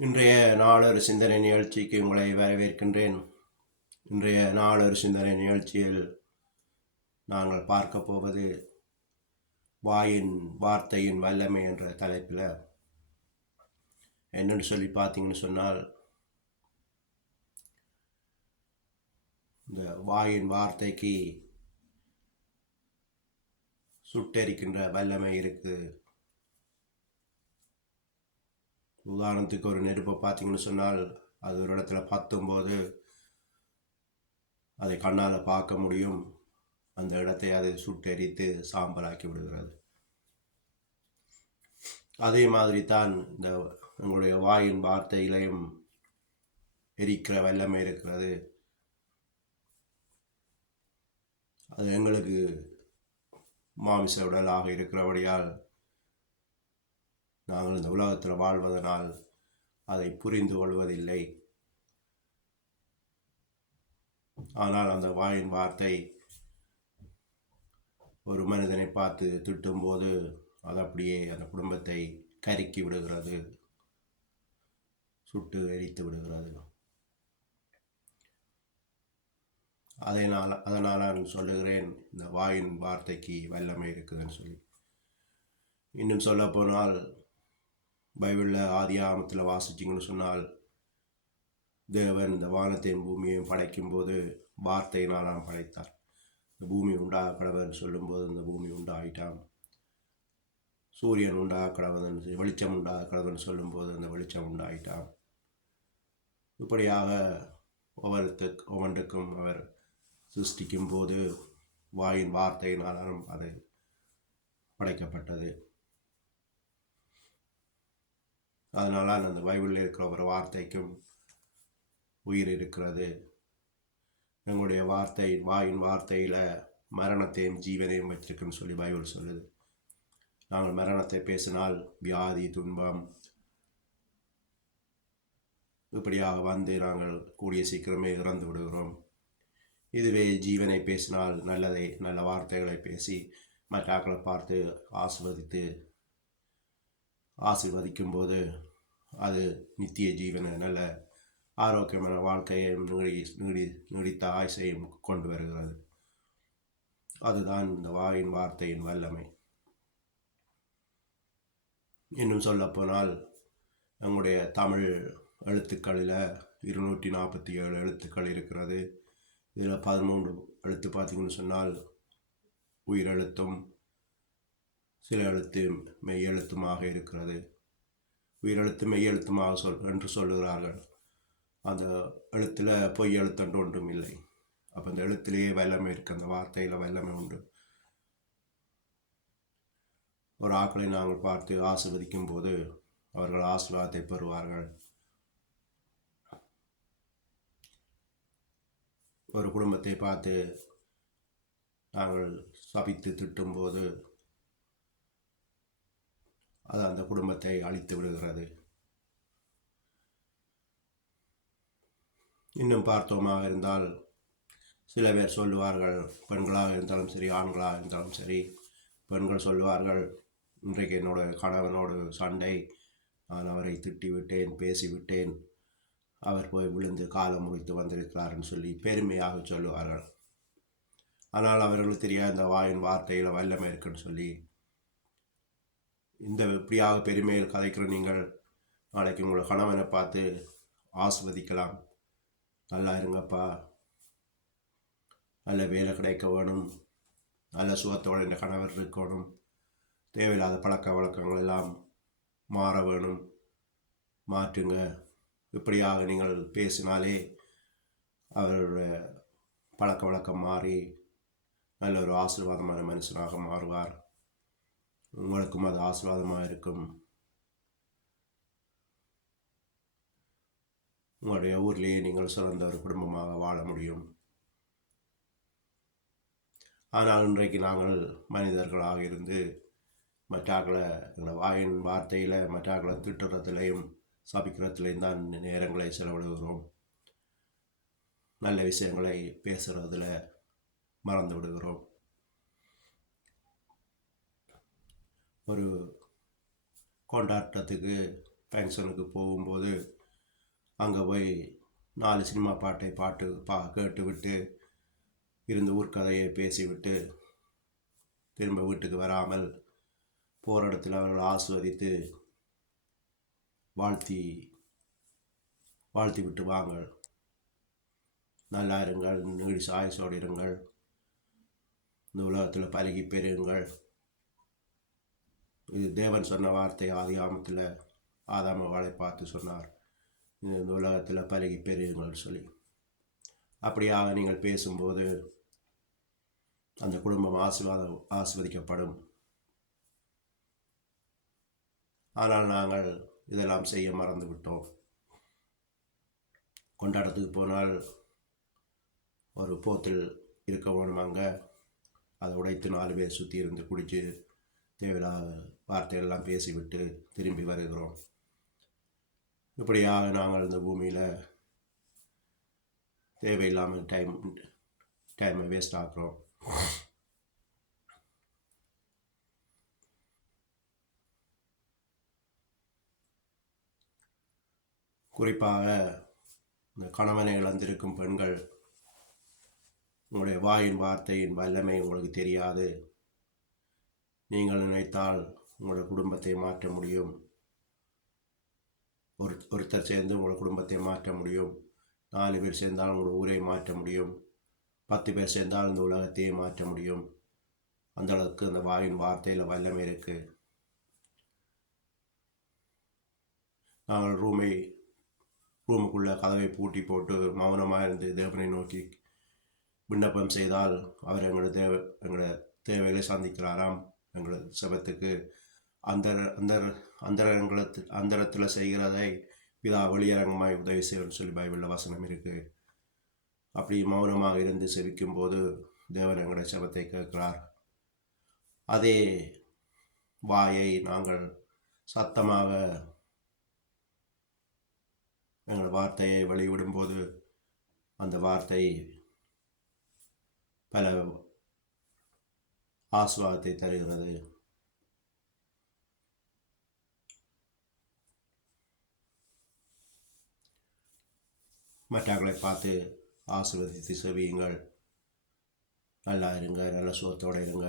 இன்றைய நாளொரு சிந்தனை நிகழ்ச்சிக்கு உங்களை வரவேற்கின்றேன். இன்றைய நாளொரு சிந்தனை நிகழ்ச்சியில் நாங்கள் பார்க்க போவது வாயின் வார்த்தையின் வல்லமை என்ற தலைப்பில் என்னென்னு சொல்லி பார்த்தீங்கன்னு சொன்னால், இந்த வாயின் வார்த்தைக்கு சுட்டெரிக்கின்ற வல்லமை இருக்குது. உதாரணத்துக்கு ஒரு நெருப்பை பார்த்தீங்கன்னு சொன்னால், அது ஒரு இடத்துல பத்தும்போது அதை கண்ணால் பார்க்க முடியும். அந்த இடத்தை அது சுட்டெரித்து சாம்பலாக்கி விடுகிறது. அதே மாதிரி தான் இந்த எங்களுடைய வாயின் வார்த்தையிலையும் எரிக்கிற வல்லமை இருக்கிறது. அது எங்களுக்கு மாமிச உடலாக இருக்கிறபடியால் நாங்கள் இந்த உலகத்தில் வாழ்வதனால் அதை புரிந்து கொள்வதில்லை. ஆனால் அந்த வாயின் வார்த்தை ஒரு மனிதனை பார்த்து திட்டும்போது அது அப்படியே அந்த குடும்பத்தை கருக்கி விடுகிறது, சுட்டு எரித்து விடுகிறது. அதனால் நான் சொல்லுகிறேன், இந்த வாயின் வார்த்தைக்கு வல்லமை இருக்குதுன்னு சொல்லி. இன்னும் சொல்ல போனால், பைபிளில் ஆதியாகமத்தில் வாசிச்சிங்கன்னு சொன்னால், தேவன் இந்த வானத்தையும் பூமியையும் படைக்கும் போது வார்த்தையினால் படைத்தார். இந்த பூமி உண்டாக கடவுள்னு சொல்லும்போது இந்த பூமி உண்டாகிட்டான். சூரியன் உண்டாக கடவுள்னு, வெளிச்சம் உண்டாக கடவுள்னு சொல்லும்போது அந்த வெளிச்சம் உண்டாகிட்டான். இப்படியாக ஒவ்வொன்றுக்கும் அவர் சிருஷ்டிக்கும் போது வாயின் வார்த்தையினாலும் அது படைக்கப்பட்டது. அதனால அந்த பைபிளில் இருக்கிற ஒரு வார்த்தைக்கும் உயிர் இருக்கிறது. எங்களுடைய வாயின் வார்த்தையில் மரணத்தையும் ஜீவனையும் வச்சிருக்குன்னு சொல்லி பைபிள் சொல்லுது. நாங்கள் மரணத்தை பேசினால் வியாதி, துன்பம் இப்படியாக வந்து நாங்கள் கூடிய சீக்கிரமே இறந்து விடுகிறோம். இதுவே ஜீவனை பேசினால் நல்ல வார்த்தைகளை பேசி மற்றாக்களை பார்த்து ஆசீர்வதிக்கும் போது அது நித்திய ஜீவனை, நல்ல ஆரோக்கியமான வாழ்க்கையை நீடித்த ஆயுசையும் கொண்டு வருகிறது. அதுதான் இந்த வாயின் வார்த்தையின் வல்லமை. இன்னும் சொல்லப்போனால், நம்முடைய தமிழ் எழுத்துக்களில் 247 எழுத்துக்கள் இருக்கிறது. இதில் 13 எழுத்து பார்த்தீங்கன்னு சொன்னால் உயிரெழுத்தும் சில எழுத்து மெய்யெழுத்துமாக இருக்கிறது. உயிரெழுத்து மெய்யெழுத்துமாக என்று சொல்லுகிறார்கள். அந்த எழுத்தில் பொய் எழுத்தன்று ஒன்றும் இல்லை. அப்போ அந்த எழுத்திலேயே வல்லமை இருக்குது, அந்த வார்த்தையில் வல்லமை உண்டு. ஒரு ஆக்களை நாங்கள் பார்த்து ஆசீர்வதிக்கும் போது அவர்கள் ஆசீர்வாதத்தை பெறுவார்கள். ஒரு குடும்பத்தை பார்த்து நாங்கள் சபித்து திட்டும்போது அது அந்த குடும்பத்தை அழித்து விடுகிறது. இன்னும் பார்த்தோமாக இருந்தால், சில பேர் சொல்லுவார்கள், பெண்களாக இருந்தாலும் சரி ஆண்களாக இருந்தாலும் சரி, பெண்கள் சொல்லுவார்கள், இன்றைக்கு என்னோட கணவனோடு சண்டை, நான் அவரை திட்டிவிட்டேன், பேசிவிட்டேன், அவர் போய் விழுந்து காலம் முறித்து வந்திருக்கிறார்னு சொல்லி பெருமையாக சொல்லுவார்கள். ஆனால் அவர்களுக்கு தெரியாது இந்த வாயின் வார்த்தையில் வல்லமை இருக்குன்னு சொல்லி. இந்த இப்படியாக பெருமையில் கதைக்கிற நீங்கள் நாளைக்கு உங்களை கணவனை பார்த்து ஆசிர்வதிக்கலாம். நல்லா இருங்கப்பா, நல்ல வேலை கிடைக்க வேணும், நல்ல சுகத்தோடு இந்த கணவர் இருக்கணும், தேவையில்லாத பழக்க வழக்கங்கள் எல்லாம் மாற வேணும், மாற்றுங்க. இப்படியாக நீங்கள் பேசினாலே அவருடைய பழக்க வழக்கம் மாறி நல்ல ஒரு ஆசீர்வாதமான மனுஷனாக மாறுவார். உங்களுக்கும் அது ஆசீர்வாதமாக இருக்கும். உங்களுடைய ஊர்லேயே நீங்கள் சிறந்த ஒரு குடும்பமாக வாழ முடியும். ஆனால் இன்றைக்கு நாங்கள் மனிதர்களாக இருந்து மற்றாக்களை வாயின் வார்த்தையில் மற்றாக்களை திட்டுறதுலையும் சபிக்கிறதுலையும் தான் நேரங்களை செலவிடுகிறோம். நல்ல விஷயங்களை பேசுகிறதுல மறந்து விடுகிறோம். ஒரு கொண்டாட்டத்துக்கு ஃபங்க்ஷனுக்கு போகும்போது அங்கே போய் 4 சினிமா பாட்டை கேட்டு விட்டு இருந்து ஊர்க்கதையை பேசிவிட்டு திரும்ப வீட்டுக்கு வராமல் போகிற இடத்துல அவர்கள் ஆஸ்வதித்து வாழ்த்தி விட்டு வாங்கள், நல்லா இருங்கள், நீடி ஆயுசோடு இருங்கள், இந்த உலகத்தில் பழகி பெறுங்கள். இது தேவன் சொன்ன வார்த்தை. ஆதியாகமத்தில் ஆதாமவாளை பார்த்து சொன்னார், இந்த உலகத்தில் பழகி பெறுங்கள் சொல்லி. அப்படியாக நீங்கள் பேசும்போது அந்த குடும்பம் ஆசிர்வதிக்கப்படும். ஆனால் நாங்கள் இதெல்லாம் செய்ய மறந்து விட்டோம். கொண்டாட்டத்துக்கு போனால் ஒரு போத்தில் இருக்க வேணும், அங்கே அதை உடைத்து 4 பேர் சுற்றி இருந்து குடித்து தேவையில்லாத வார்த்தையெல்லாம் பேசிவிட்டு திரும்பி வருகிறோம். இப்படியாக நாங்கள் இந்த பூமியில் தேவையில்லாமல் டைமை வேஸ்ட் ஆக்குறோம். குறிப்பாக இந்த கணவனை இழந்திருக்கும் பெண்கள், உங்களுடைய வாயின் வார்த்தையின் வல்லமை உங்களுக்கு தெரியாது. நீங்கள் நினைத்தால் உங்களோட குடும்பத்தை மாற்ற முடியும். ஒருத்தர் சேர்ந்து உங்களோட குடும்பத்தை மாற்ற முடியும். 4 பேர் சேர்ந்தால் உங்களோட ஊரை மாற்ற முடியும். 10 பேர் சேர்ந்தால் இந்த உலகத்தையே மாற்ற முடியும். அந்த அளவுக்கு அந்த வாயின் வார்த்தையில் வல்லமை இருக்குது. நாங்கள் ரூமுக்குள்ளே கதவை பூட்டி போட்டு மௌனமாக இருந்து தேவனை நோக்கி விண்ணப்பம் செய்தால் அவர் எங்களோட தேவைகளை சந்திக்கிறாராம். எங்களோட செபத்துக்கு அந்தரத்தில் செய்கிறதை பிதா வெளியரங்கமாய் உதவி செய்யணும்னு சொல்லி பைபிளில் வசனம் இருக்குது. அப்படி மௌனமாக இருந்து செபிக்கும் போது தேவன் எங்களோட செபத்தை கேட்கிறார். அதே வாயை நாங்கள் சத்தமாக எங்கள் வார்த்தையை வெளிவிடும்போது அந்த வார்த்தை பல ஆசீர்வாதத்தை தருகிறது. மற்றவர்களை பார்த்து ஆசீர்வதித்து செவியுங்கள். நல்லா இருங்க, நல்ல சுகத்தோடு இருங்க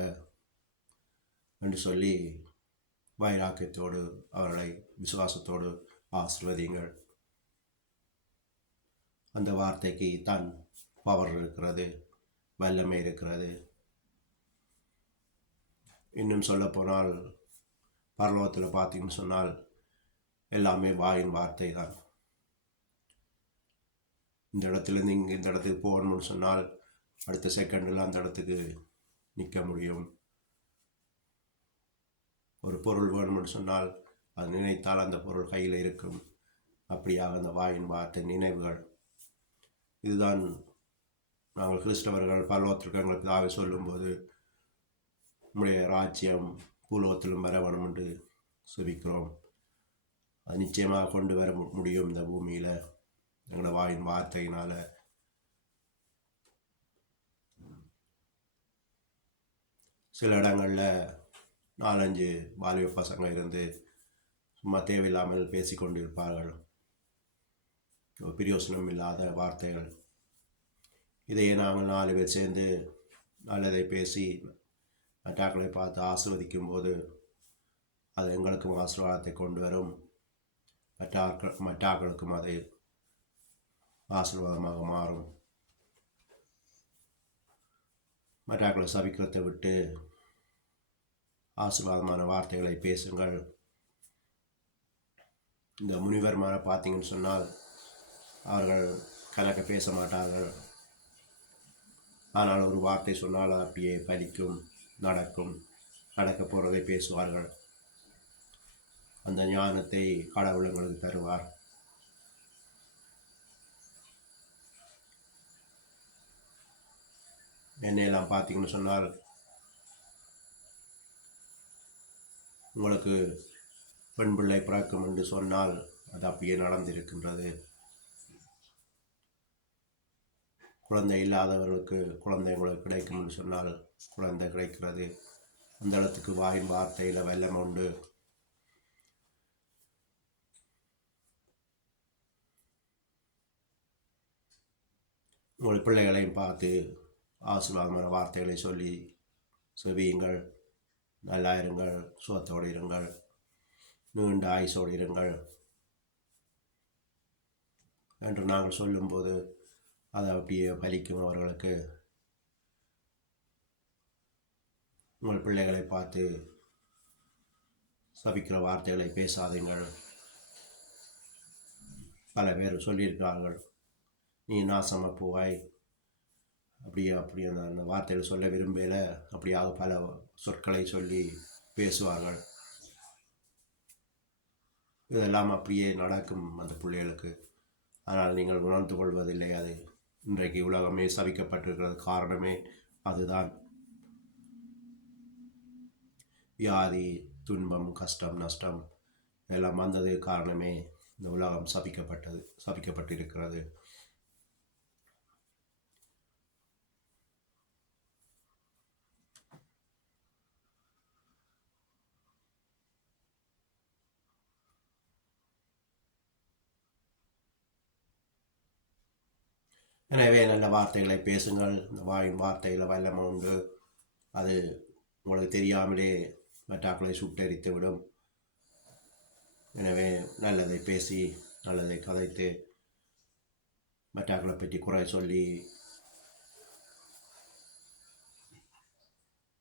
என்று சொல்லி வைராக்கியத்தோடு அவர்களை விசுவாசத்தோடு ஆசீர்வதியுங்கள். அந்த வார்த்தைக்கு தான் பவர் இருக்கிறது, வல்லமை இருக்கிறது. இன்னும் சொல்லப்போனால் பரலோகத்தில் பார்த்தீங்கன்னு சொன்னால் எல்லாமே வாயின் வார்த்தை தான். இந்த இடத்துலேருந்து இங்கே இந்த இடத்துக்கு போகணும்னு சொன்னால் அடுத்த செகண்டில் அந்த இடத்துக்கு நிற்க முடியும். ஒரு பொருள் வேணும்னு சொன்னால் அது நினைத்தால் அந்த பொருள் கையில் இருக்கும். அப்படியாக அந்த வாயின் வார்த்தை நினைவுகள். இதுதான் நாங்கள் கிறிஸ்தவர்கள் பரலோகத்திற்கு எங்களுக்கு தாவே சொல்லும்போது நம்முடைய ராஜ்யம் பூலோகத்திலும் வர வேணும் என்று செபிக்கிறோம். அது நிச்சயமாக கொண்டு வர முடியும் இந்த பூமியில் எங்களோட வாயின் வார்த்தையினால். சில இடங்களில் 4-5 வாலிப பசங்க இருந்து சும்மா தேவையில்லாமல் பேசிக்கொண்டு இருப்பார்கள், பிரயோசனம் இல்லாத வார்த்தைகள். இதையே நாங்கள் 4 பேர் சேர்ந்து நல்லதை பேசி மற்றாக்களை பார்த்து ஆசீர்வதிக்கும் போது அது எங்களுக்கும் ஆசீர்வாதத்தை கொண்டு வரும். மற்றாக்களுக்கும் அது ஆசீர்வாதமாக மாறும். மற்றாக்களை சபிக்கிறதை விட்டு ஆசீர்வாதமான வார்த்தைகளை பேசுங்கள். இந்த முனிவர்மாரை பார்த்தீங்கன்னு சொன்னால் அவர்கள் கணக்க பேச மாட்டார்கள். ஆனால் ஒரு வார்த்தை சொன்னால் அப்படியே பலிக்கும், நடக்க போகிறதை பேசுவார்கள். அந்த ஞானத்தை கடவுள் எங்களுக்கு தருவார். என்னையெல்லாம் பார்த்தீங்கன்னு சொன்னால் உங்களுக்கு பெண் பிள்ளை பிறக்கும் என்று சொன்னால் அது அப்படியே நடந்திருக்கின்றது. குழந்தை இல்லாதவர்களுக்கு குழந்தை உங்களுக்கு கிடைக்கும் என்று சொன்னால் குழந்தை கிடைக்கிறது. அந்த இடத்துக்கு வாயின் வார்த்தையில் வெல்லம் உண்டு. உங்கள் பிள்ளைகளையும் பார்த்து ஆசீர்வாதமான வார்த்தைகளை சொல்லி செவியுங்கள், நல்லா இருங்கள், சுகத்தோடு இருங்கள், நீண்ட ஆயுசோடு இருங்கள் என்று நாங்கள் சொல்லும்போது அது அப்படியே பலிக்கும் அவர்களுக்கு. உங்கள் பிள்ளைகளை பார்த்து சபிக்கிற வார்த்தைகளை பேசாதீங்கள். பல பேர் சொல்லியிருக்கிறார்கள், நீ நாசமாக போவாய், அப்படி அந்த வார்த்தைகள் சொல்ல விரும்பல, அப்படியாக பல சொற்களை சொல்லி பேசுவார்கள். இதெல்லாம் அப்படியே நடக்கும் அந்த பிள்ளைகளுக்கு. ஆனால் நீங்கள் உணர்ந்து கொள்வதில்லை. அது இன்றைக்கு உலகமே சபிக்கப்பட்டிருக்கிறது காரணமே அதுதான். வியாதி, துன்பம், கஷ்டம், நஷ்டம் இதெல்லாம் வந்தது காரணமே இந்த உலகம் சபிக்கப்பட்டிருக்கிறது. எனவே நல்ல வார்த்தைகளை பேசுங்கள். இந்த வாயின் வார்த்தையில் வல்லமை உண்டு. அது உங்களுக்கு தெரியாமலே மற்றாக்களை சுட்டரித்து விடும். எனவே நல்லதை பேசி நல்லதை கதைத்து மற்றாக்களை பற்றி குறை சொல்லி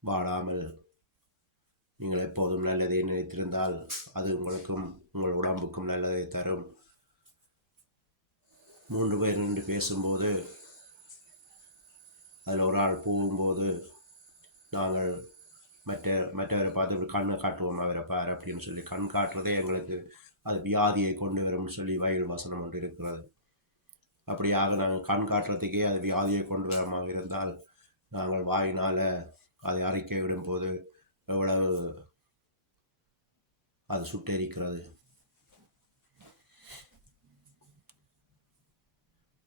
வாழாமல் நீங்கள் எப்போதும் நல்லதை நினைத்திருந்தால் அது உங்களுக்கும் உங்கள் உடம்புக்கும் நல்லதை தரும். 3 பேர் நின்று பேசும்போது அதில் ஒரு ஆள் போகும்போது நாங்கள் மற்றவரை பார்த்து இப்படி கண்ணை காட்டுவோம், அவரை பார் அப்படின்னு சொல்லி கண் காட்டுறதே எங்களுக்கு அது வியாதியை கொண்டு வரும்னு சொல்லி பைபிள் வசனம் ஒன்று இருக்கிறது. அப்படியாக நாங்கள் கண் காட்டுறதுக்கே அது வியாதியை கொண்டு வரமாக இருந்தால் நாங்கள் வாயினால் அதை அறிக்கை விடும்போது எவ்வளவு அது சுட்டெரிக்கிறது.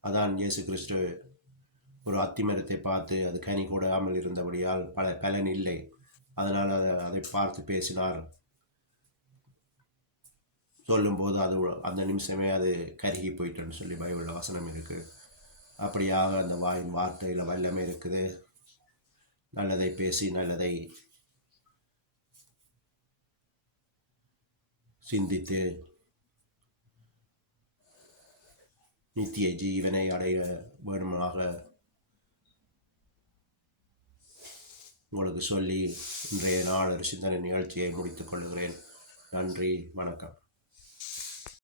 அதான் இயேசு கிறிஸ்து ஒரு அத்திமரத்தை பார்த்து அது கனி கூடாமல் இருந்தபடியால் பலன் இல்லை, அதனால் அதை பார்த்து பேசினார். சொல்லும்போது அது அந்த நிமிஷமே அது கருகி போயிட்டுன்னு சொல்லி பைபிளில் வசனம் இருக்குது. அப்படியாக அந்த வாயின் வார்த்தையில் வல்லமை இருக்குது. நல்லதை பேசி நல்லதை சிந்தித்து நித்திய ஜீவனை அடைய வேண்டுமாக உங்களுக்கு சொல்லி இன்றைய நாள் சிந்தனை நிகழ்ச்சியை முடித்துக் கொள்கிறேன். நன்றி, வணக்கம்.